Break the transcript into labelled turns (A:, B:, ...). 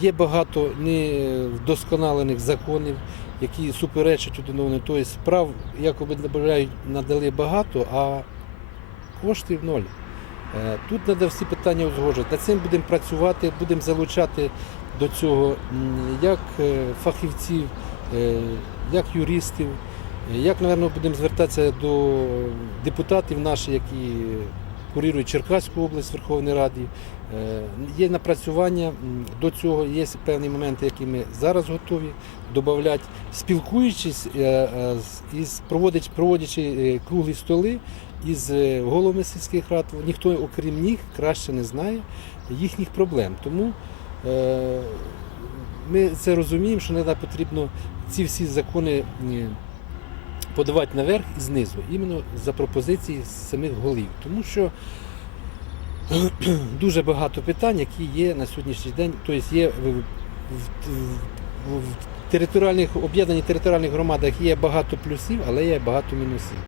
A: Є багато невдосконалених законів, які суперечать один одному. Тобто справ якоби надали багато, а коштів ноль. Е, Тут треба всі питання узгоджувати. Над цим будемо працювати, будемо залучати до цього як е, фахівців, е, як юристів, як, напевно, будемо звертатися до депутатів наших, які курують Черкаську область Верховної Ради. Е, Є напрацювання до цього, є певні моменти, які ми зараз готові додати, спілкуючись е, е, проводячи е, круглі столи із головами сільських рад, ніхто, окрім них, краще не знає їхніх проблем. Тому ми це розуміємо, що не потрібно ці всі закони подавати наверх і знизу, іменно за пропозиції самих голів. Тому що дуже багато питань, які є на сьогоднішній день, тобто є в, територіальних об'єднаних територіальних громадах є багато плюсів, але є багато мінусів.